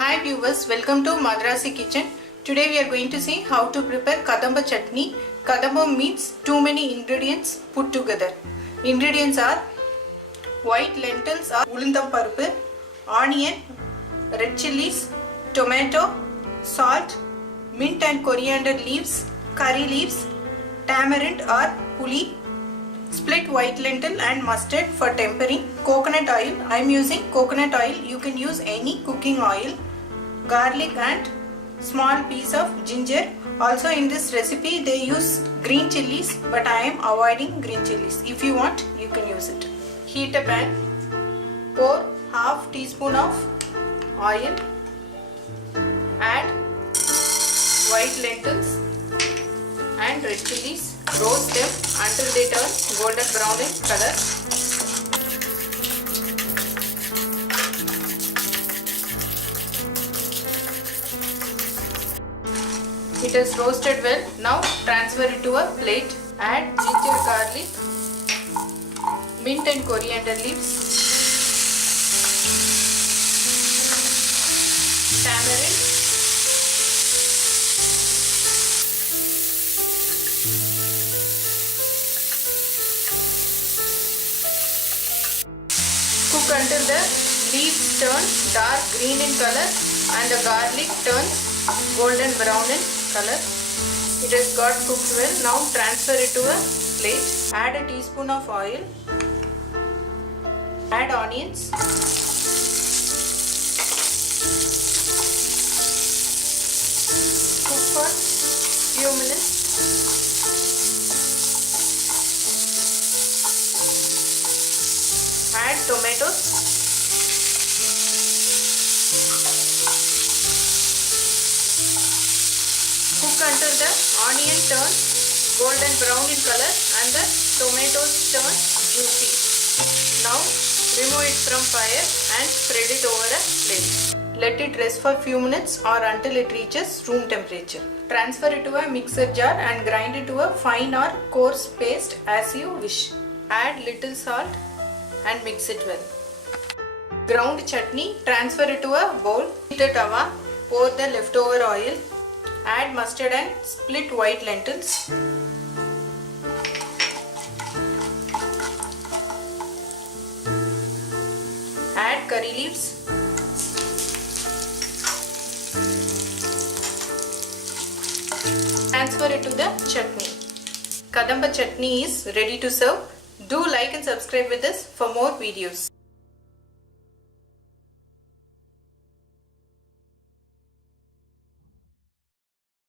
Hi viewers, welcome to Madraasi kitchen. Today we are going to see how to prepare Kadamba Chutney. Kadamba means too many ingredients put together. Ingredients are white lentils or ulundam paruppu, onion, red chilies, tomato, salt, mint and coriander leaves, curry leaves, tamarind or puli, split white lentil and mustard for tempering, coconut oil. I am using coconut oil. You can use any cooking oil, garlic and small piece of ginger. Also in this recipe they use green chilies, but I am avoiding green chilies. If you want, you can use it. Heat a pan, pour half teaspoon of oil, add white lentils and red chilies, roast them until they turn golden brown in color. It is roasted well. Now transfer it to a plate. Add ginger, garlic, mint and coriander leaves, tamarind, cook until the leaves turn dark green in color and the garlic turns golden brown in color. It has got cooked well. Now transfer it to a plate. Add a teaspoon of oil. Add onions. Cook for few minutes. Add tomatoes. Cook until the onion turns golden brown in color and the tomatoes turn juicy. Now remove it from fire and spread it over a plate. Let it rest for few minutes or until it reaches room temperature. Transfer it to a mixer jar and grind it to a fine or coarse paste as you wish. Add little salt and mix it well. Ground chutney, transfer it to a bowl. Heat a tawa, pour the leftover oil. Add mustard and split white lentils. Add curry leaves. Transfer it to the chutney. Kadamba chutney is ready to serve. Do like and subscribe with us for more videos.